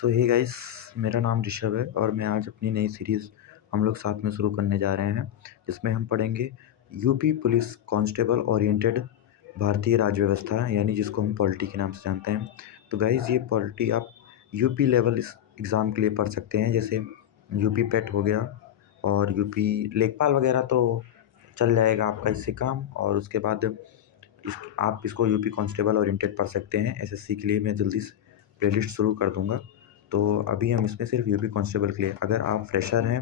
सो hey guys, मेरा नाम ऋषभ है और मैं आज अपनी नई सीरीज़ हम लोग साथ में शुरू करने जा रहे हैं, जिसमें हम पढ़ेंगे यूपी पुलिस कांस्टेबल ओरिएंटेड भारतीय राज्य व्यवस्था, यानी जिसको हम पॉलिटी के नाम से जानते हैं। तो गाइस, ये पॉलिटी आप यूपी लेवल इस एग्ज़ाम के लिए पढ़ सकते हैं, जैसे यूपी पेट हो गया और यूपी लेखपाल वगैरह तो चल जाएगा आपका इससे काम। और उसके बाद आप इसको यूपी कांस्टेबल ओरिएंटेड पढ़ सकते हैं। एसएससी के लिए मैं जल्दी से प्लेलिस्ट शुरू कर दूंगा। तो अभी हम इसमें सिर्फ यूपी कांस्टेबल के लिए, अगर आप फ्रेशर हैं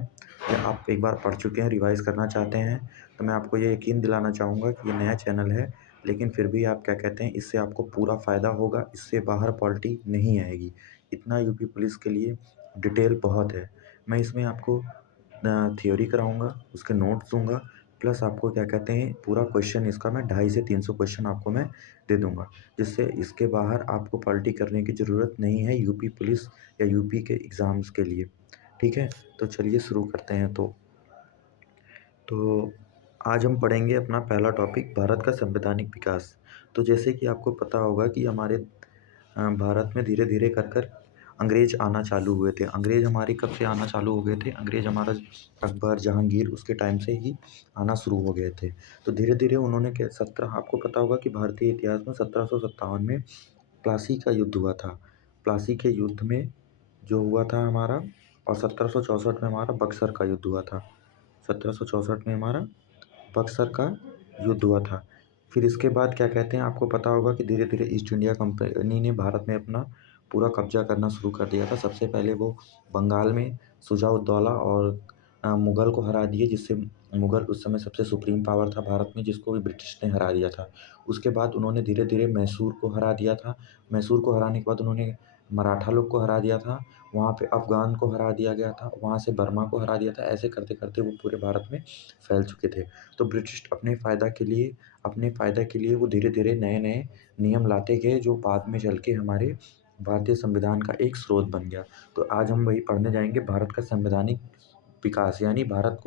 या आप एक बार पढ़ चुके हैं, रिवाइज़ करना चाहते हैं, तो मैं आपको ये यकीन दिलाना चाहूँगा कि ये नया चैनल है, लेकिन फिर भी आप क्या कहते हैं, इससे आपको पूरा फ़ायदा होगा। इससे बाहर पॉलिटी नहीं आएगी। इतना यूपी पुलिस के लिए डिटेल बहुत है। मैं इसमें आपको थ्योरी कराऊँगा, उसके नोट्स दूँगा, प्लस आपको क्या कहते हैं, पूरा क्वेश्चन इसका मैं 250 से 300 क्वेश्चन आपको मैं दे दूँगा, जिससे इसके बाहर आपको पलटी करने की ज़रूरत नहीं है यूपी पुलिस या यूपी के एग्ज़ाम्स के लिए। ठीक है? तो चलिए शुरू करते हैं। तो आज हम पढ़ेंगे अपना पहला टॉपिक, भारत का संवैधानिक विकास। तो जैसे कि आपको पता होगा कि हमारे भारत में धीरे-धीरे कर अंग्रेज़ आना चालू हुए थे। अंग्रेज़ हमारे कब से आना चालू हो गए थे? अंग्रेज़ हमारा अकबर, जहांगीर उसके टाइम से ही आना शुरू हो गए थे। तो धीरे-धीरे उन्होंने क्या 17 आपको पता होगा कि भारतीय इतिहास में 1757 में प्लासी का युद्ध हुआ था। प्लासी के युद्ध में जो हुआ था हमारा, और 1764 में हमारा बक्सर का युद्ध हुआ था। 1764 में हमारा बक्सर का युद्ध हुआ था। फिर इसके बाद क्या कहते हैं, आपको पता होगा कि धीरे-धीरे ईस्ट इंडिया कंपनी ने भारत में अपना पूरा कब्ज़ा करना शुरू कर दिया था। सबसे पहले वो बंगाल में शुजा-उद-दौला और मुगल को हरा दिए, जिससे मुगल उस समय सबसे सुप्रीम पावर था भारत में, जिसको भी ब्रिटिश ने हरा दिया था। उसके बाद उन्होंने धीरे-धीरे मैसूर को हरा दिया था। मैसूर को हराने के बाद उन्होंने मराठा लोग को हरा दिया था। वहाँ पे अफ़गान को हरा दिया गया था। वहाँ से बर्मा को हरा दिया था। ऐसे करते-करते वो पूरे भारत में फैल चुके थे। तो ब्रिटिश अपने फ़ायदा के लिए वो धीरे-धीरे नए-नए नियम लाते गए, जो बाद में चल के हमारे भारतीय संविधान का एक स्रोत बन गया। तो आज हम वही पढ़ने जाएँगे, भारत का संवैधानिक विकास, यानी भारत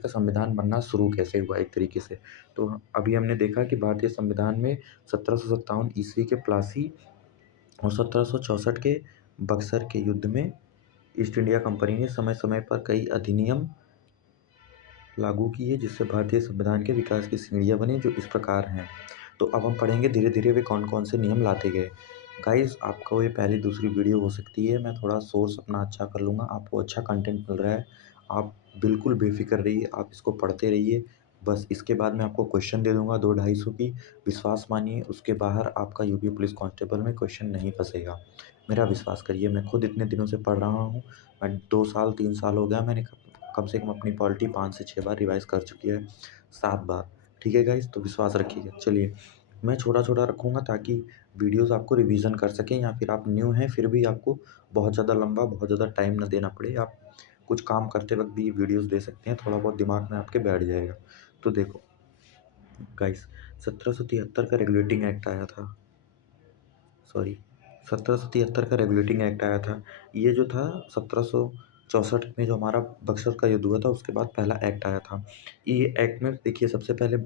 का संविधान बनना शुरू कैसे हुआ एक तरीके से। तो अभी हमने देखा कि भारतीय संविधान में 1757 ईस्वी के प्लासी और 1764 के बक्सर के युद्ध में ईस्ट इंडिया कंपनी ने समय-समय पर कई अधिनियम लागू किए, जिससे भारतीय संविधान के विकास की सीढ़ियाँ बनी, जो इस प्रकार हैं। तो अब हम पढ़ेंगे धीरे-धीरे वे कौन-कौन से नियम लाते गए। गाइज़, आपको ये पहली दूसरी वीडियो हो सकती है, मैं थोड़ा सोर्स अपना अच्छा कर लूँगा, आपको अच्छा कंटेंट मिल रहा है, आप बिल्कुल बेफ़िक्र रहिए, आप इसको पढ़ते रहिए। बस इसके बाद मैं आपको क्वेश्चन दे दूँगा 2-250 की, विश्वास मानिए, उसके बाहर आपका यूपी पुलिस कांस्टेबल में क्वेश्चन नहीं फँसेगा। मेरा विश्वास करिए, मैं खुद इतने दिनों से पढ़ रहा हूँ, मैं 2 साल 3 साल हो गया, मैंने कम से कम अपनी पॉलिटी 5 से 6 बार रिवाइज़ कर चुकी है, 7 बार। ठीक है गाइज़? तो विश्वास रखिएगा। चलिए, मैं छोटा-छोटा रखूँगा ताकि वीडियोज़ आपको रिवीज़न कर सकें, या फिर आप न्यू हैं फिर भी आपको बहुत ज़्यादा लंबा, बहुत ज़्यादा टाइम ना देना पड़े। आप कुछ काम करते वक़्त भी वीडियोज़ दे सकते हैं, थोड़ा बहुत दिमाग में आपके बैठ जाएगा। तो देखो गाइज़, 1773 का रेगुलेटिंग एक्ट आया था। सॉरी, 1773 का रेगुलेटिंग एक्ट आया था। ये जो था 1764 में जो हमारा बक्सर का युद्ध हुआ था, उसके बाद पहला एक्ट आया था। ये एक्ट में देखिए, सबसे पहले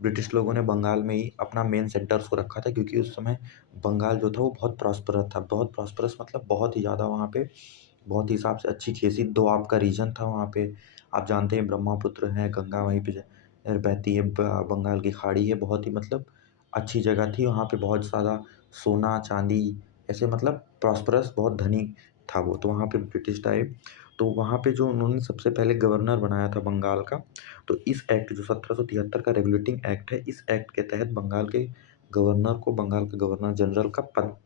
ब्रिटिश लोगों ने बंगाल में ही अपना मेन सेंटर उसको रखा था, क्योंकि उस समय बंगाल जो था वो बहुत प्रॉस्परस था। बहुत प्रॉस्परस मतलब बहुत ही ज़्यादा वहाँ पे बहुत ही हिसाब से अच्छी-खासी दोआब का रीजन था वहाँ पे। आप जानते हैं ब्रह्मपुत्र है, गंगा वहीं पे बहती है, ब बंगाल की खाड़ी है, बहुत ही मतलब अच्छी जगह थी। वहाँ पे बहुत ज़्यादा सोना, चाँदी, ऐसे मतलब प्रॉस्परस बहुत धनी था वो। तो वहाँ पे ब्रिटिश आए, तो वहाँ पे जो उन्होंने सबसे पहले गवर्नर बनाया था बंगाल का। तो इस एक्ट जो 1773 का रेगुलेटिंग एक्ट है, इस एक्ट के तहत बंगाल के गवर्नर को बंगाल का गवर्नर जनरल का पद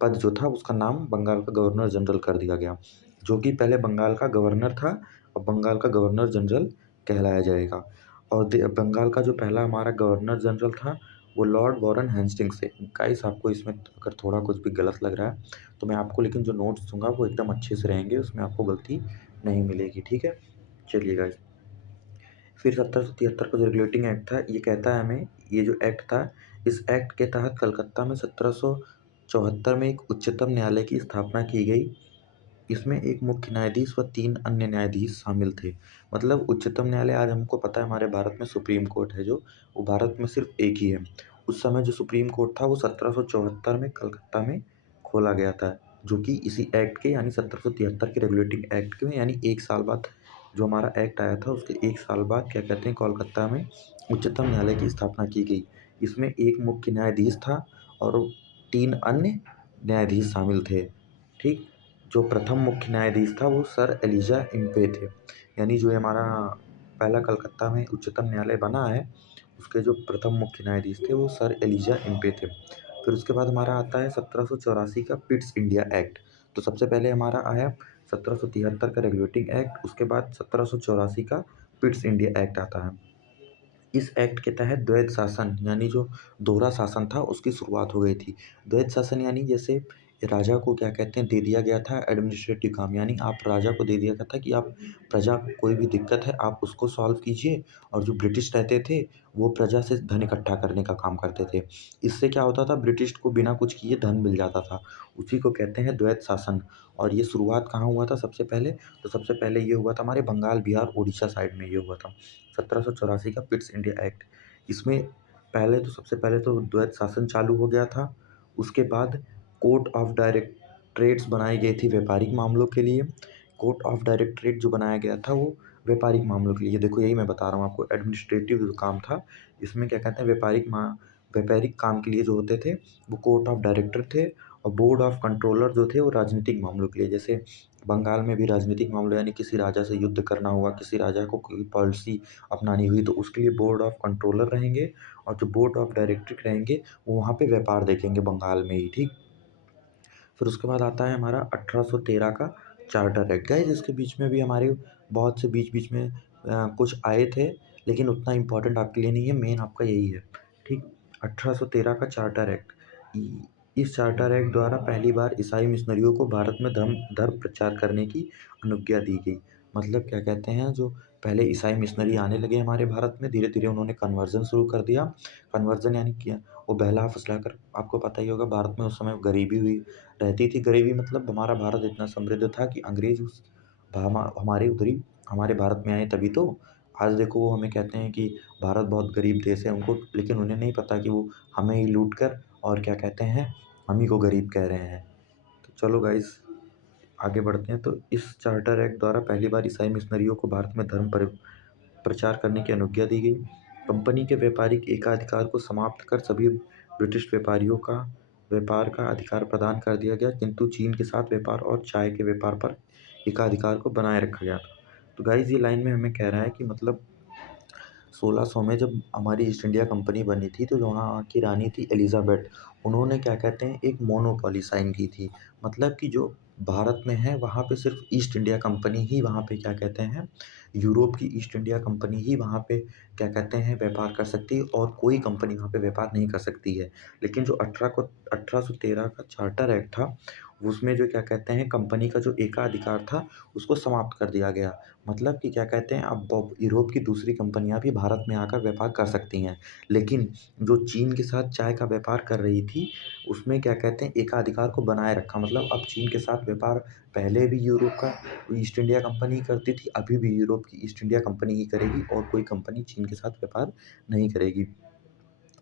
पद जो था, उसका नाम बंगाल का गवर्नर जनरल कर दिया गया, जो कि पहले बंगाल का गवर्नर था, अब बंगाल का गवर्नर जनरल कहलाया जाएगा। और बंगाल का जो पहला हमारा गवर्नर जनरल था, वो लॉर्ड वॉरेन हेस्टिंग्स थे। गाइस, आपको इसमें अगर थोड़ा कुछ भी गलत लग रहा है, तो मैं आपको लेकिन जो नोट्स दूँगा वो एकदम अच्छे से रहेंगे, उसमें आपको गलती नहीं मिलेगी, ठीक है? चलिए गाइस, फिर 1773 का जो रेगुलेटिंग एक्ट था, ये कहता है हमें, ये जो एक्ट था, इस एक्ट के तहत कलकत्ता में 1774 में एक उच्चतम न्यायालय की स्थापना की गई। इसमें एक मुख्य न्यायाधीश व 3 अन्य न्यायाधीश शामिल थे। मतलब उच्चतम न्यायालय, आज हमको पता है हमारे भारत में सुप्रीम कोर्ट है जो, वो भारत में सिर्फ़ एक ही है। उस समय जो सुप्रीम कोर्ट था वो 1774 में कलकत्ता में खोला गया था। जो कि इसी एक्ट के यानी 1773 के रेगुलेटिंग एक्ट के यानी 1 साल बाद जो हमारा एक्ट आया था उसके 1 साल बाद क्या कहते हैं कोलकाता में उच्चतम न्यायालय की स्थापना की गई। इसमें एक मुख्य न्यायाधीश था और 3 अन्य न्यायाधीश शामिल थे, ठीक? जो प्रथम मुख्य न्यायाधीश था वो सर एलिजा इम्पे थे, यानी जो हमारा पहला कलकत्ता में उच्चतम न्यायालय बना है, उसके जो प्रथम मुख्य न्यायाधीश थे वो सर एलिजा इम्पे थे। फिर उसके बाद हमारा आता है 1784 का पिट्स इंडिया एक्ट। तो सबसे पहले हमारा आया 1773 का रेगुलेटिंग एक्ट, उसके बाद 1784 का पिट्स इंडिया एक्ट आता है। इस एक्ट के तहत द्वैध शासन यानी जो दोहरा शासन था उसकी शुरुआत हो गई थी। द्वैध शासन यानी जैसे राजा को क्या कहते हैं दे दिया गया था एडमिनिस्ट्रेटिव काम, यानी आप राजा को दे दिया गया था कि आप प्रजा को कोई भी दिक्कत है आप उसको सॉल्व कीजिए, और जो ब्रिटिश रहते थे वो प्रजा से धन इकट्ठा करने का काम करते थे। इससे क्या होता था ब्रिटिश को बिना कुछ किए धन मिल जाता था, उसी को कहते हैं द्वैध शासन। और ये शुरुआत कहाँ हुआ था सबसे पहले? तो सबसे पहले ये हुआ था हमारे बंगाल, बिहार, उड़ीसा साइड में ये हुआ था। 1784 का पिट्स इंडिया एक्ट। इसमें पहले तो सबसे पहले तो द्वैध शासन चालू हो गया था। उसके बाद कोर्ट ऑफ डायरेक्टरेट्स बनाई गई थी व्यापारिक मामलों के लिए। कोर्ट ऑफ डायरेक्टरेट जो बनाया गया था वो व्यापारिक मामलों के लिए, ये देखो यही मैं बता रहा हूँ आपको, एडमिनिस्ट्रेटिव जो काम था इसमें क्या कहते हैं व्यापारिक काम के लिए जो होते थे वो कोर्ट ऑफ डायरेक्टर थे। और बोर्ड ऑफ कंट्रोलर जो थे वो राजनीतिक मामलों के लिए, जैसे बंगाल में भी राजनीतिक मामले यानी किसी राजा से युद्ध करना हुआ, किसी राजा को कोई पॉलिसी अपनानी हुई तो उसके लिए बोर्ड ऑफ कंट्रोलर रहेंगे, और जो बोर्ड ऑफ डायरेक्टर रहेंगे वो वहाँ पे व्यापार देखेंगे बंगाल में ही, ठीक? फिर उसके बाद आता है हमारा 1813 का चार्टर एक्ट। गाइस इसके बीच में भी हमारे बहुत से बीच-बीच में कुछ आए थे, लेकिन उतना इम्पोर्टेंट आपके लिए नहीं है, मेन आपका यही है, ठीक? 1813 का चार्टर एक्ट। इ इस चार्टर एक्ट द्वारा पहली बार ईसाई मिशनरियों को भारत में धर्म धर्म प्रचार करने की अनुज्ञा दी गई। मतलब क्या कहते हैं जो पहले ईसाई मिशनरी आने लगे हमारे भारत में, धीरे-धीरे उन्होंने कन्वर्जन शुरू कर दिया। कन्वर्जन यानी क्या? वो बहला-फुसला कर, आपको पता ही होगा भारत में उस समय गरीबी हुई रहती थी। गरीबी मतलब हमारा भारत इतना समृद्ध था कि अंग्रेज उस हमारे उधर ही हमारे भारत में आए तभी तो। आज देखो वो हमें कहते हैं कि भारत बहुत गरीब देश है उनको, लेकिन उन्हें नहीं पता कि वो हमें ही लूट कर और क्या कहते हैं हम ही को गरीब कह रहे हैं। तो चलो गाइस आगे बढ़ते हैं। तो इस चार्टर एक्ट द्वारा पहली बार ईसाई मिशनरियों को भारत में धर्म प्रचार करने की अनुज्ञा दी गई। कंपनी के व्यापारिक एकाधिकार को समाप्त कर सभी ब्रिटिश व्यापारियों का व्यापार का अधिकार प्रदान कर दिया गया, किंतु चीन के साथ व्यापार और चाय के व्यापार पर एकाधिकार को बनाए रखा गया था। तो गाइस ये लाइन में हमें कह रहा है कि मतलब 1600 में जब हमारी ईस्ट इंडिया कंपनी बनी थी तो वहाँ की रानी थी एलिज़ाबेथ, उन्होंने क्या कहते हैं एक मोनोपोली साइन की थी। मतलब कि जो भारत में है वहाँ पे सिर्फ ईस्ट इंडिया कंपनी ही वहाँ पे क्या कहते हैं यूरोप की ईस्ट इंडिया कंपनी ही वहाँ पे क्या कहते हैं व्यापार कर सकती है, और कोई कंपनी वहाँ पे व्यापार नहीं कर सकती है। लेकिन जो 1813 का चार्टर एक्ट था उसमें जो क्या कहते हैं कंपनी का जो एकाधिकार था उसको समाप्त कर दिया गया। मतलब कि क्या कहते हैं अब यूरोप की दूसरी कंपनियाँ भी भारत में आकर व्यापार कर सकती हैं। लेकिन जो चीन के साथ चाय का व्यापार कर रही थी, उसमें क्या कहते हैं एकाधिकार को बनाए रखा। मतलब अब चीन के साथ व्यापार पहले भी यूरोप का ईस्ट इंडिया कंपनी करती थी, अभी भी यूरोप की ईस्ट इंडिया कंपनी ही करेगी और कोई कंपनी चीन के साथ व्यापार नहीं करेगी।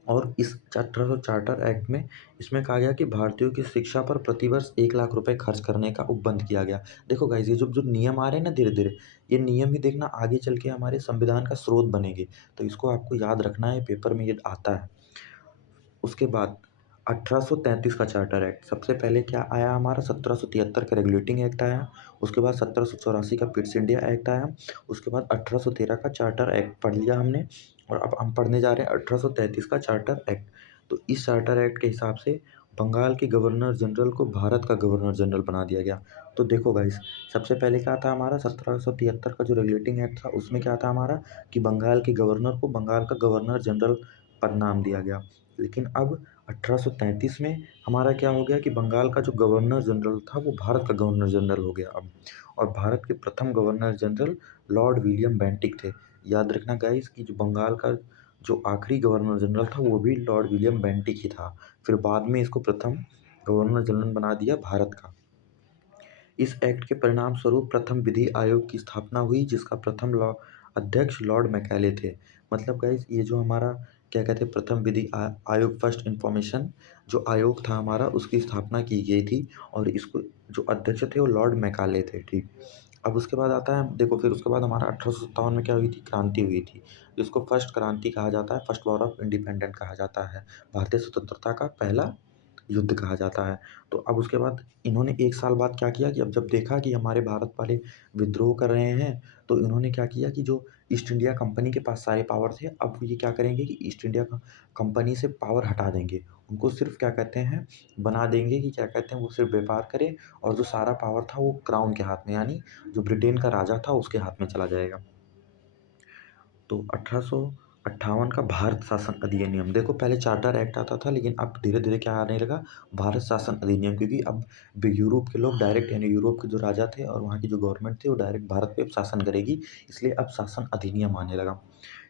और इस 1800 चार्टर एक्ट में इसमें कहा गया कि भारतीयों की शिक्षा पर प्रतिवर्ष 1 लाख रुपए खर्च करने का उपबंध किया गया। देखो गाइस ये जो जो नियम आ रहे हैं ना धीरे-धीरे, ये नियम ही देखना आगे चल के हमारे संविधान का स्रोत बनेंगे। तो इसको आपको याद रखना है, पेपर में ये आता है। उसके बाद 1833 का चार्टर एक्ट, सबसे पहले क्या आया हमारा 1773 का रेगुलेटिंग एक्ट आया, उसके बाद 1784 का पिट्स इंडिया एक्ट आया, उसके बाद 1813 का चार्टर एक्ट पढ़ लिया हमने, और अब हम पढ़ने जा रहे हैं 1833 का चार्टर एक्ट। तो इस चार्टर एक्ट के हिसाब से बंगाल के गवर्नर जनरल को भारत का गवर्नर जनरल बना दिया गया। तो देखो गाइस सबसे पहले क्या था हमारा 1773 का जो रेगुलेटिंग एक्ट था उसमें क्या था हमारा कि बंगाल के गवर्नर को बंगाल का गवर्नर जनरल पद नाम दिया गया। लेकिन अब 1833 में हमारा क्या हो गया कि बंगाल का जो गवर्नर जनरल था वो भारत का गवर्नर जनरल हो गया अब। और भारत के प्रथम governor general Lord William Bentinck थे। याद रखना गाइस कि जो बंगाल का जो आखिरी गवर्नर जनरल था वो भी लॉर्ड विलियम बेंटिक ही था। फिर बाद में इसको प्रथम गवर्नर जनरल बना दिया भारत का। इस एक्ट के परिणाम स्वरूप प्रथम विधि आयोग की स्थापना हुई जिसका प्रथम अध्यक्ष लॉर्ड मैकाले थे। मतलब गाइस ये जो हमारा क्या कहते हैं प्रथम विधि आयोग फर्स्ट इन्फॉर्मेशन जो आयोग था हमारा उसकी स्थापना की गई थी और इसको जो अध्यक्ष थे वो लॉर्ड मैकाले थे, ठीक। अब उसके बाद आता है देखो फिर उसके बाद हमारा 1857 में क्या हुई थी, क्रांति हुई थी, जिसको फर्स्ट क्रांति कहा जाता है, फर्स्ट वॉर ऑफ इंडिपेंडेंट कहा जाता है। भारतीय स्वतंत्रता का पहला युद्ध कहा जाता है। तो अब उसके बाद इन्होंने 1 साल बाद क्या किया कि अब जब देखा कि हमारे भारत वाले विद्रोह कर रहे हैं, तो इन्होंने क्या किया कि जो ईस्ट इंडिया कंपनी के पास सारे पावर थे, अब ये क्या करेंगे कि ईस्ट इंडिया कंपनी से पावर हटा देंगे। उनको सिर्फ़ क्या कहते हैं, बना देंगे कि क्या कहते हैं, वो सिर्फ़ व्यापार करें और जो सारा पावर था वो क्राउन के हाथ में यानी जो ब्रिटेन का राजा था उसके हाथ में चला जाएगा। तो 1858 का भारत शासन अधिनियम देखो पहले चार्टर एक्ट आता था लेकिन अब धीरे-धीरे क्या आने लगा भारत शासन अधिनियम क्योंकि अब यूरोप के लोग डायरेक्ट यानी यूरोप के जो राजा थे और वहाँ की जो गवर्नमेंट थी वो डायरेक्ट भारत पे अब शासन करेगी, इसलिए अब शासन अधिनियम आने लगा।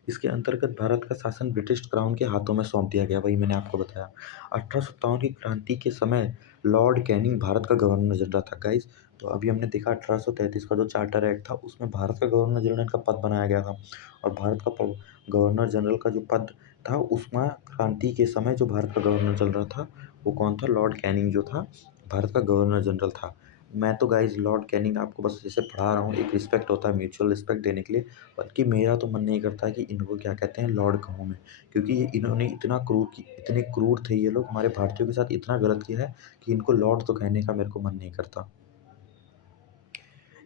इसके अंतर्गत भारत का शासन ब्रिटिश क्राउन के हाथों में सौंप दिया गया, वही मैंने आपको बताया। 1857 की क्रांति के समय लॉर्ड कैनिंग भारत का गवर्नर जनरल था गाइस। तो अभी हमने देखा 1833 का जो चार्टर एक्ट था उसमें भारत का गवर्नर जनरल का पद बनाया गया था और भारत का गवर्नर जनरल का जो पद था उसमें क्रांति के समय जो भारत का गवर्नर जनरल था वो कौन था, लॉर्ड कैनिंग जो था भारत का गवर्नर जनरल था। मैं तो गाइस लॉर्ड कैनिंग आपको बस जैसे पढ़ा रहा हूँ, एक रिस्पेक्ट होता है म्यूचुअल रिस्पेक्ट देने के लिए, बल्कि मेरा तो मन नहीं करता कि इनको क्या कहते हैं लॉर्ड कहूँ मैं, क्योंकि ये इन्होंने इतने क्रूर थे ये लोग, हमारे भारतीयों के साथ इतना गलत किया है कि इनको लॉर्ड तो कहने का मेरे को मन नहीं करता।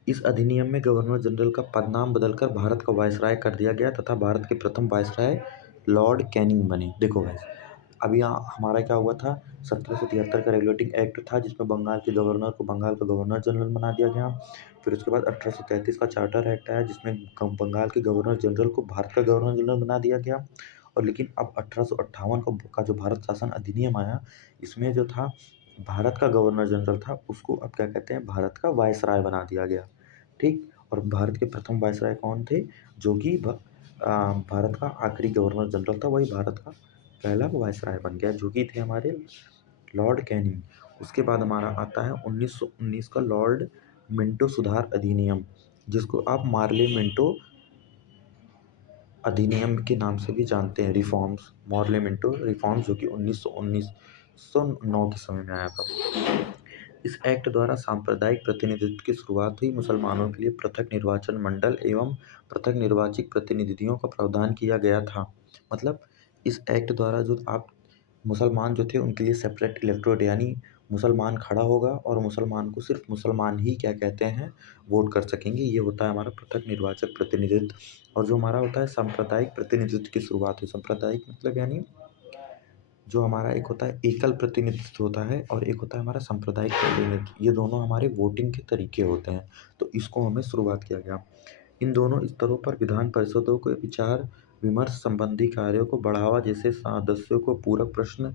इस अधिनियम में गवर्नर जनरल का पदनाम बदलकर भारत का वायसराय कर दिया गया तथा भारत के प्रथम वायसराय लॉर्ड कैनिंग बने। देखो गाइस, अभी यहाँ हमारा क्या हुआ था, 1773 का रेगुलेटिंग एक्ट था जिसमें बंगाल के गवर्नर को बंगाल का गवर्नर जनरल बना दिया गया। फिर उसके बाद 1833 का चार्टर एक्ट आया जिसमें बंगाल के गवर्नर जनरल को भारत का गवर्नर जनरल बना दिया गया। और लेकिन अब 1858 का जो भारत शासन अधिनियम आया, इसमें जो था भारत का गवर्नर जनरल था उसको अब क्या कहते हैं भारत का वायसराय बना दिया गया, ठीक। और भारत के प्रथम वायसराय कौन थे, जो कि भारत का आखिरी गवर्नर जनरल था, वही भारत का पहला वायसराय बन गया जो कि थे हमारे लॉर्ड कैनिंग। उसके बाद हमारा आता है 1919 का लॉर्ड मिंटो सुधार अधिनियम, जिसको आप मार्ले मिंटो अधिनियम के नाम से भी जानते हैं, रिफॉर्म्स मार्ले मिंटो रिफॉर्म्स जो कि 1909 के समय में आया था। इस एक्ट द्वारा सांप्रदायिक प्रतिनिधित्व की शुरुआत हुई, मुसलमानों के लिए पृथक निर्वाचन मंडल एवं पृथक निर्वाचित प्रतिनिधियों का प्रावधान किया गया था। मतलब इस एक्ट द्वारा जो आप मुसलमान जो थे उनके लिए सेपरेट इलेक्टोरेट यानी मुसलमान खड़ा होगा और मुसलमान को सिर्फ मुसलमान ही क्या कहते हैं वोट कर सकेंगे, ये होता है हमारा पृथक निर्वाचक प्रतिनिधित्व। और जो हमारा होता है सांप्रदायिक प्रतिनिधित्व की शुरुआत हुई, सांप्रदायिक मतलब यानी जो हमारा एक होता है एकल प्रतिनिधित्व होता है और एक होता है हमारा सांप्रदायिक प्रतिनिधित्व, ये दोनों हमारे वोटिंग के तरीके होते हैं। तो इसको हमें शुरुआत किया गया। इन दोनों स्तरों पर विधान परिषदों को विचार विमर्श संबंधी कार्यों को बढ़ावा जैसे सदस्यों को पूरक प्रश्न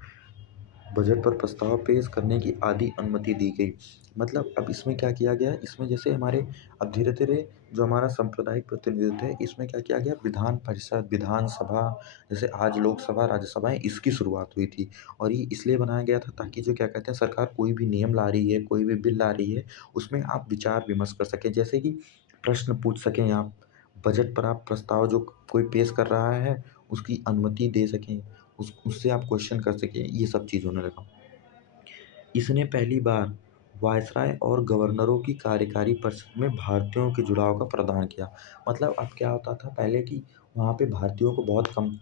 बजट पर प्रस्ताव पेश करने की आदि अनुमति दी गई। मतलब अब इसमें क्या किया गया, इसमें जैसे हमारे अब धीरे-धीरे जो हमारा सांप्रदायिक प्रतिनिधित्व है, इसमें क्या किया गया विधान परिषद, विधानसभा जैसे आज लोकसभा, राज्यसभा है, इसकी शुरुआत हुई थी। और ये इसलिए बनाया गया था ताकि जो क्या कहते हैं सरकार कोई भी नियम ला रही है, कोई भी बिल ला रही है, उसमें आप विचार-विमर्श कर सकें। जैसे कि प्रश्न पूछ सकें आप, बजट पर आप प्रस्ताव जो कोई पेश कर रहा है, उसकी अनुमति दे सकें, उससे आप क्वेश्चन कर सकें, ये सब चीज़ होने लगा। इसने पहली बार वायसराय और गवर्नरों की कार्यकारी परिषद में भारतीयों के जुड़ाव का प्रावधान किया। मतलब अब क्या होता था पहले कि वहाँ पे भारतीयों को बहुत कम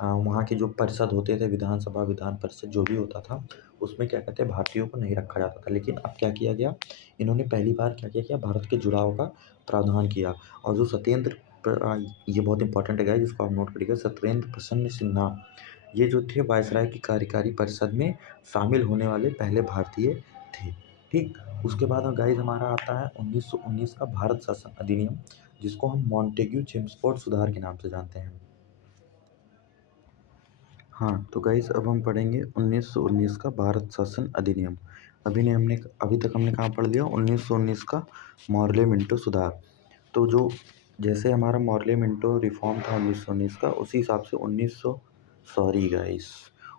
वहाँ के जो परिषद होते थे विधानसभा, विधान परिषद जो भी होता था, उसमें क्या कहते हैं भारतीयों को नहीं रखा जाता था। लेकिन अब क्या किया गया, इन्होंने पहली बार क्या किया किया भारत के जुड़ाव का प्रावधान किया। और जो ये बहुत इंपॉर्टेंट है गाइस, जिसको आप नोट करिएगा, सत्येंद्र प्रसन्न सिन्हा, ये जो थे वायसराय की कार्यकारी परिषद में शामिल होने वाले पहले भारतीय थे, ठीक। उसके बाद गाइस हमारा आता है 1919 का भारत शासन अधिनियम, जिसको हम मॉन्टेग्यू चेम्सफोर्ड सुधार के नाम से जानते हैं। हाँ, तो गाइस अब हम पढ़ेंगे 1919 का भारत शासन अधिनियम। अभी तक हमने कहाँ पढ़ लिया 1919 का मॉर्ले मिंटो सुधार। तो जो जैसे हमारा मॉर्ले मिंटो रिफॉर्म था 1919 का, उसी हिसाब से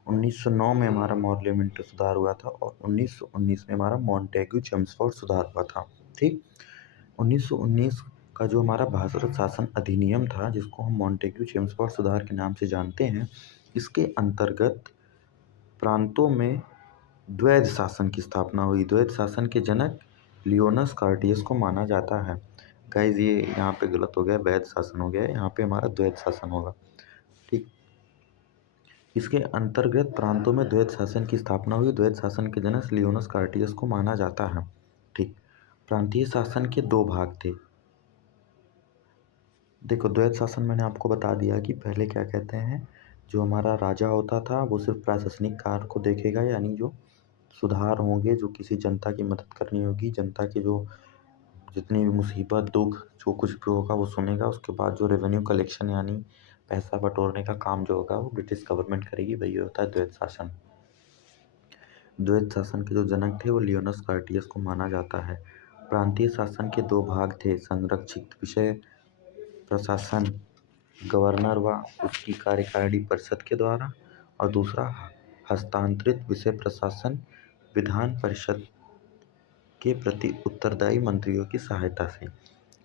1909 में हमारा मॉर्ले मिंटो सुधार हुआ था और 1919 में हमारा मॉन्टेग्यू चेम्सफोर्ड सुधार हुआ था, ठीक। 1919 का जो हमारा भारत शासन अधिनियम था जिसको हम मॉन्टेग्यू चेम्सफोर्ड सुधार के नाम से जानते हैं, इसके अंतर्गत प्रांतों में द्वैध शासन की स्थापना हुई। द्वैध शासन के जनक लियोनस कार्टियस को माना जाता है। गाइज ये यहाँ पे गलत हो गया, वैध शासन हो गया है, यहाँ पे हमारा द्वैध शासन होगा। ठीक, इसके अंतर्गत प्रांतों में द्वैध शासन की स्थापना हुई। द्वैध शासन के जनक लियोनस कार्टियस को माना जाता है। ठीक, प्रांतीय शासन के दो भाग थे। देखो, द्वैध शासन मैंने आपको बता दिया कि पहले क्या कहते हैं, जो हमारा राजा होता था वो सिर्फ प्रशासनिक कार्य को देखेगा, यानी जो सुधार होंगे, जो किसी जनता की मदद करनी होगी, जनता की जो जितनी भी मुसीबत दुख जो कुछ भी होगा वो सुनेगा। उसके बाद जो रेवेन्यू कलेक्शन यानी पैसा बटोरने का काम जो होगा वो ब्रिटिश गवर्नमेंट करेगी, वही होता है द्वैध शासन। द्वैध शासन के जो जनक थे वो लियोनस कार्टियस को माना जाता है। प्रांतीय शासन के दो भाग थे, संरक्षित विषय प्रशासन गवर्नर व उसकी कार्यकारिणी परिषद के द्वारा, और दूसरा हस्तांतरित विषय प्रशासन विधान परिषद के प्रति उत्तरदायी मंत्रियों की सहायता से।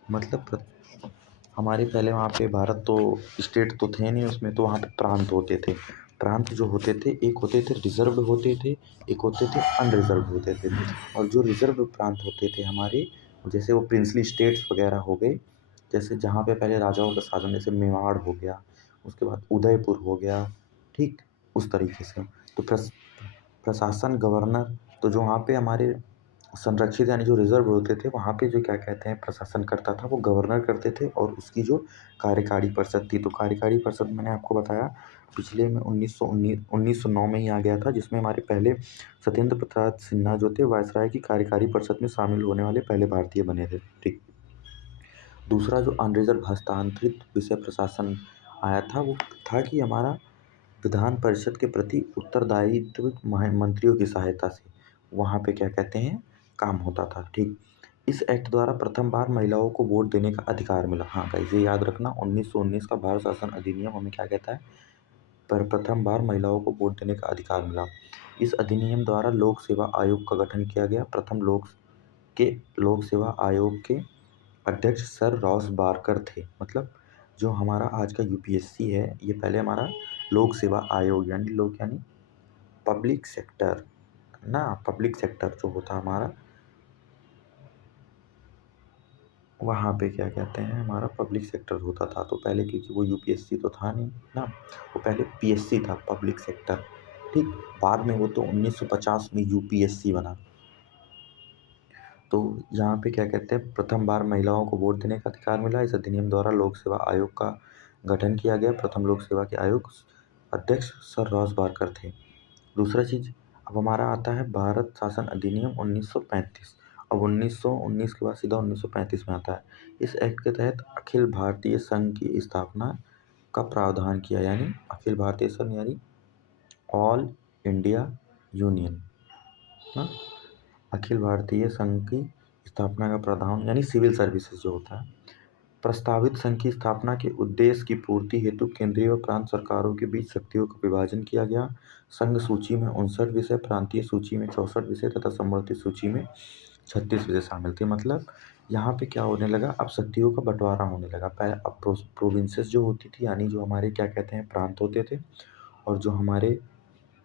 मतलब हमारे पहले वहाँ पे भारत तो स्टेट तो थे नहीं उसमें, तो वहाँ पे प्रांत होते थे। प्रांत जो होते थे, एक होते थे रिजर्व होते थे, एक होते थे अनरिजर्व होते थे। और जो रिजर्व प्रांत होते थे हमारे, जैसे वो प्रिंसली स्टेट्स वगैरह हो गए, जैसे जहाँ पे पहले राजाओं का शासन, जैसे मेवाड़ हो गया, उसके बाद उदयपुर हो गया, ठीक, उस तरीके से। तो प्रशासन गवर्नर, तो जो वहाँ पे हमारे संरक्षित यानी जो रिजर्व होते थे, वहाँ पे जो क्या कहते हैं प्रशासन करता था वो गवर्नर करते थे, और उसकी जो कार्यकारी परिषद थी, तो कार्यकारी परिषद मैंने आपको बताया पिछले में 1909 में ही आ गया था, जिसमें हमारे पहले सत्येंद्र प्रसाद सिन्हा जो थे वायसराय की कार्यकारी परिषद में शामिल होने वाले पहले भारतीय बने थे। ठीक, दूसरा जो अनरिजर्व हस्तांतरित विषय प्रशासन आया था वो था कि हमारा विधान परिषद के प्रति उत्तरदायित्व मंत्रियों की सहायता से वहाँ पे क्या कहते हैं काम होता था। ठीक, इस एक्ट द्वारा प्रथम बार महिलाओं को वोट देने का अधिकार मिला। हाँ गाइस, ये याद रखना, 1919 का भारत शासन अधिनियम हमें क्या कहता है, पर प्रथम बार महिलाओं को वोट देने का अधिकार मिला। इस अधिनियम द्वारा लोक सेवा आयोग का गठन किया गया। प्रथम लोक सेवा आयोग के अध्यक्ष सर रॉस बारकर थे। मतलब जो हमारा आज का यूपीएससी है, ये पहले हमारा लोक सेवा आयोग यानी पब्लिक सेक्टर ना, पब्लिक सेक्टर जो होता हमारा, वहाँ पे क्या कहते हैं हमारा पब्लिक सेक्टर होता था। तो पहले क्योंकि वो यूपीएससी तो था नहीं ना, वो पहले पीएससी था, पब्लिक सेक्टर। ठीक, बाद में वो तो 1950 में यूपीएससी बना। तो यहाँ पे क्या कहते हैं प्रथम बार महिलाओं को वोट देने का अधिकार मिला। इस अधिनियम द्वारा लोक सेवा आयोग का गठन किया गया। प्रथम लोक सेवा के आयोग अध्यक्ष सर रॉस बारकर थे। दूसरा चीज़, अब हमारा आता है भारत शासन अधिनियम 1935। अब 1919 के बाद सीधा 1935 में आता है। इस एक्ट के तहत अखिल भारतीय संघ की स्थापना का प्रावधान किया, यानी अखिल भारतीय संघ यानी ऑल इंडिया यूनियन ना, अखिल भारतीय संघ की स्थापना का प्रावधान यानी सिविल सर्विसेज जो होता है। प्रस्तावित संघ की स्थापना के उद्देश्य की पूर्ति हेतु केंद्रीय व प्रांत सरकारों के बीच शक्तियों का विभाजन किया गया। संघ सूची में 59 विषय, प्रांतीय सूची में 64 विषय तथा समवर्ती सूची में 36 विषय शामिल थे। मतलब यहाँ पे क्या होने लगा, अब शक्तियों का बंटवारा होने लगा। पहले अब प्रोविंसेस जो होती थी, यानी जो हमारे क्या कहते हैं प्रांत होते थे, और जो हमारे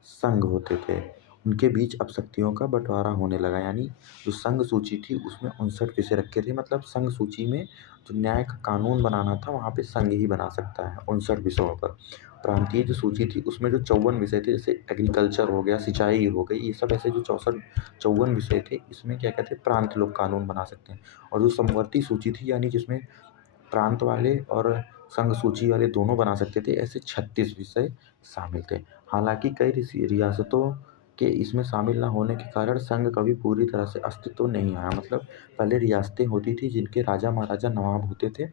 संघ होते थे, उनके बीच अब शक्तियों का बंटवारा होने लगा। यानी जो संघ सूची थी उसमें 59 विषय रखे थे। मतलब संघ सूची में जो न्याय का कानून बनाना था वहाँ पे संघ ही बना सकता है 59 विषयों पर। प्रांतीय जो सूची थी उसमें जो 54 विषय थे, जैसे एग्रीकल्चर हो गया, सिंचाई हो गई, ये सब ऐसे जो 54 विषय थे, इसमें क्या कहते हैं प्रांत लोग कानून बना सकते हैं। और जो समवर्ती सूची थी, यानी जिसमें प्रांत वाले और संघ सूची वाले दोनों बना सकते थे, ऐसे 36 विषय शामिल थे। हालांकि कई रियासतों के इसमें शामिल न होने के कारण संघ कभी पूरी तरह से अस्तित्व नहीं आया। मतलब पहले रियासतें होती थी जिनके राजा महाराजा नवाब होते थे,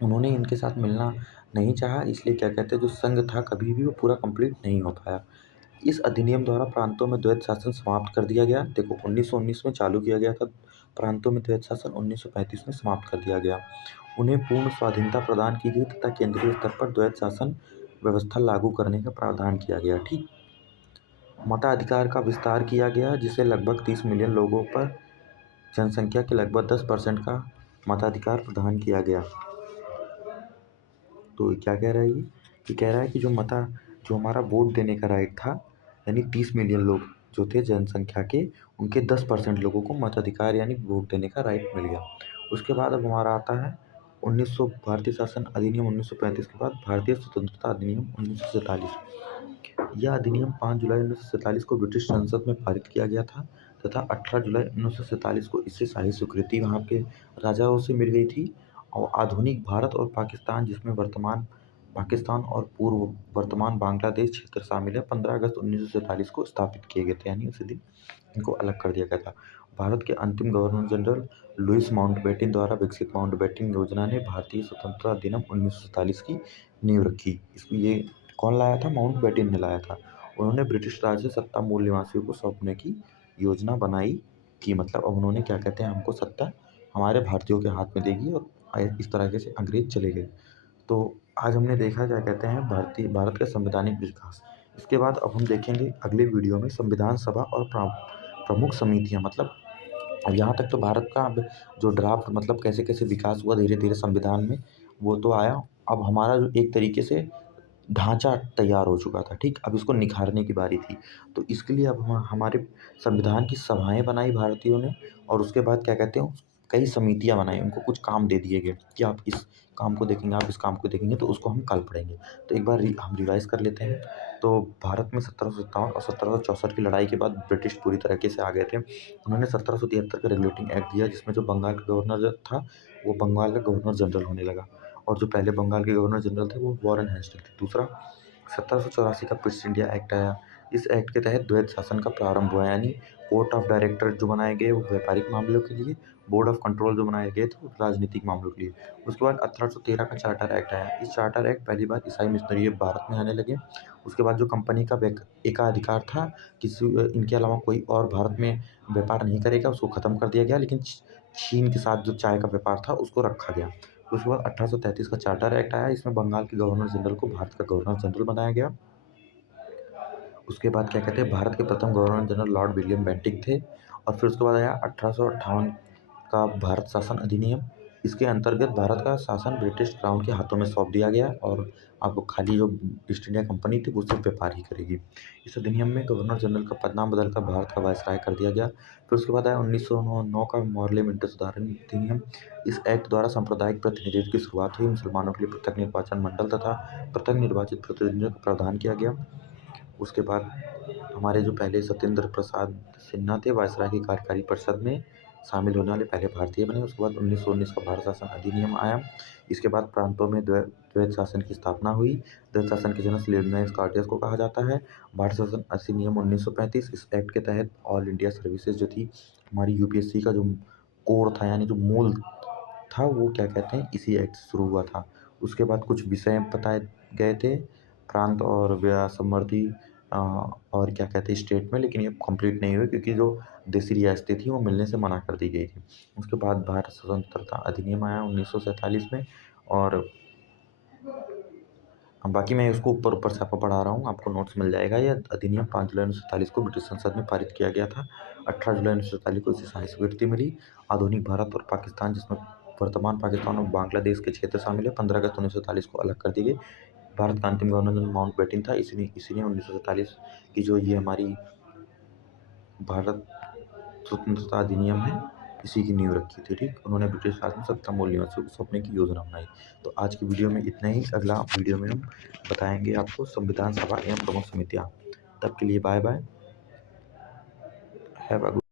उन्होंने इनके साथ मिलना नहीं चाहा, इसलिए क्या कहते हैं जो संघ था कभी भी वो पूरा कंप्लीट नहीं हो पाया। इस अधिनियम द्वारा प्रांतों में द्वैध शासन समाप्त कर दिया गया। देखो 1919 में चालू किया गया था प्रांतों में द्वैध शासन, 1935 में समाप्त कर दिया गया। उन्हें पूर्ण स्वाधीनता प्रदान की गई तथा केंद्रीय स्तर पर द्वैध शासन व्यवस्था लागू करने का प्रावधान किया गया। ठीक, मताधिकार का विस्तार किया गया, जिसे लगभग 30 मिलियन लोगों पर जनसंख्या के लगभग 10% का मताधिकार प्रदान किया गया। तो क्या कह रहा है ये कह रहा है कि जो जो हमारा वोट देने का राइट था, यानी 30 मिलियन लोग जो थे जनसंख्या के, उनके 10% लोगों को मताधिकार यानी वोट देने का राइट मिल गया। उसके बाद अब हमारा आता है 1900 भारतीय शासन अधिनियम 1935 के बाद भारतीय स्वतंत्रता अधिनियम 1947। यह अधिनियम 5 जुलाई 1947 को ब्रिटिश संसद में पारित किया गया था तथा 18 जुलाई 1947 को इससे शाही स्वीकृति वहाँ के राजाओं से मिल गई थी। और आधुनिक भारत और पाकिस्तान, जिसमें वर्तमान पाकिस्तान और पूर्व वर्तमान बांग्लादेश क्षेत्र शामिल है, 15 अगस्त 1947 को स्थापित किए गए थे, यानी उसी दिन इनको अलग कर दिया गया था। भारत के अंतिम गवर्नर जनरल लुईस माउंटबेटन द्वारा विकसित माउंटबेटन योजना ने भारतीय स्वतंत्रता अधिनियम 1947 की नींव रखी। इसमें ये कौन लाया था? माउंटबेटन ने लाया था। उन्होंने ब्रिटिश राज से सत्ता मूल निवासियों को सौंपने की योजना बनाई कि मतलब अब उन्होंने क्या कहते हैं, हमको सत्ता हमारे भारतीयों के हाथ में देगी, और इस तरीके से अंग्रेज चले गए। तो आज हमने देखा क्या कहते हैं भारत का संवैधानिक विकास। इसके बाद अब हम देखेंगे अगले वीडियो में संविधान सभा और प्रमुख समितियां, मतलब अब यहाँ तक तो भारत का अब जो ड्राफ्ट मतलब कैसे कैसे विकास हुआ धीरे धीरे संविधान में, वो तो आया। अब हमारा जो एक तरीके से ढांचा तैयार हो चुका था, ठीक, अब इसको निखारने की बारी थी। तो इसके लिए अब हमारे संविधान की सभाएं बनाई भारतीयों ने, और उसके बाद क्या कहते हैं, कई समितियां बनाई, उनको कुछ काम दे दिए गए कि आप इस काम को देखेंगे, आप इस काम को देखेंगे, तो उसको हम कल पढ़ेंगे। तो एक बार हम रिवाइज कर लेते हैं। तो भारत में 1757 और 1764 की लड़ाई के बाद ब्रिटिश पूरी तरीके से आ गए थे। उन्होंने 1773 का रेगुलेटिंग एक्ट दिया, जिसमें जो बंगाल का गवर्नर था वो बंगाल का गवर्नर जनरल होने लगा, और जो पहले बंगाल के गवर्नर जनरल थे वो वॉरेन हेस्टिंग थे। दूसरा 1784 का पिट्स इंडिया एक्ट आया। इस एक्ट के तहत द्वैध शासन का प्रारंभ हुआ, यानी कोर्ट ऑफ डायरेक्टर जो बनाए गए वो व्यापारिक मामलों के लिए, बोर्ड ऑफ कंट्रोल जो बनाए गए थे वो राजनीतिक मामलों के लिए। उसके बाद 1813 का चार्टर एक्ट आया। इस चार्टर एक्ट पहली बार ईसाई मिशनरी भारत में आने लगे। उसके बाद जो कंपनी का एकाधिकार था, किसी इनके अलावा कोई और भारत में व्यापार नहीं करेगा, उसको ख़त्म कर दिया गया, लेकिन चीन के साथ जो चाय का व्यापार था उसको रखा गया। उसके बाद 1833 का चार्टर एक्ट आया। इसमें बंगाल के गवर्नर जनरल को भारत का गवर्नर जनरल बनाया गया। उसके बाद क्या कहते हैं, भारत के प्रथम governor general Lord William Bentinck थे। और फिर उसके बाद आया 1858 का भारत शासन अधिनियम। इसके अंतर्गत भारत का शासन ब्रिटिश क्राउन के हाथों में सौंप दिया गया, और आपको खाली जो ईस्ट इंडिया कंपनी थी वो सिर्फ व्यापार ही करेगी। इस अधिनियम में गवर्नर जनरल का पद नाम बदलकर भारत का वायसराय कर दिया गया। फिर उसके बाद आया 1909 का मॉर्ले मिंटो सुधार अधिनियम। इस एक्ट द्वारा सांप्रदायिक प्रतिनिधित्व की शुरुआत हुई। मुसलमानों के लिए पृथक निर्वाचन मंडल तथा पृथक निर्वाचित प्रतिनिधियों का प्रावधान किया गया। उसके बाद हमारे जो पहले सत्येंद्र प्रसाद सिन्हा थे, वायसराय की कार्यकारी परिषद में शामिल होने वाले पहले भारतीय बने। उसके बाद 1919 का भारत शासन अधिनियम आया। इसके बाद प्रांतों में द्वैध शासन की स्थापना हुई। द्वैध शासन के जनक लिबनियस कार्टियस को कहा जाता है। भारत शासन अधिनियम 1935, इस एक्ट के तहत ऑल इंडिया सर्विसेज जो थी हमारी यूपीएससी का जो कोड था, यानी जो मूल था, वो क्या कहते हैं इसी एक्ट से शुरू हुआ था। उसके बाद कुछ विषय बताए गए थे प्रांत और समृद्धि और क्या कहते हैं स्टेट में, लेकिन ये कंप्लीट नहीं हुए क्योंकि जो देसी रियासतें थी वो मिलने से मना कर दी गई थी। उसके बाद भारत स्वतंत्रता अधिनियम आया 1947 में। और बाकी मैं इसको ऊपर ऊपर से आपको पढ़ा रहा हूँ, आपको नोट्स मिल जाएगा। यह अधिनियम 5 जुलाई 1947 को ब्रिटिश संसद में पारित किया गया था। 18 जुलाई 1947 को इसे शाही स्वीकृति मिली। आधुनिक भारत और पाकिस्तान, जिसमें वर्तमान पाकिस्तान और बांग्लादेश के क्षेत्र शामिल है, 15 अगस्त 1947 को अलग कर दिए गए। भारत का अंतिम गवर्नर जनरल माउंटबेटन था। इसी ने 1947 की जो ये हमारी भारत स्वतंत्रता अधिनियम है, इसी की नींव रखी थी, ठीक। उन्होंने ब्रिटिश राज में सत्ता मूल निवासियों को सौंपने की योजना बनाई। तो आज की वीडियो में इतना ही। अगला वीडियो में हम बताएंगे आपको संविधान सभा एवं प्रमुख समितियाँ। तब के लिए bye bye, have a good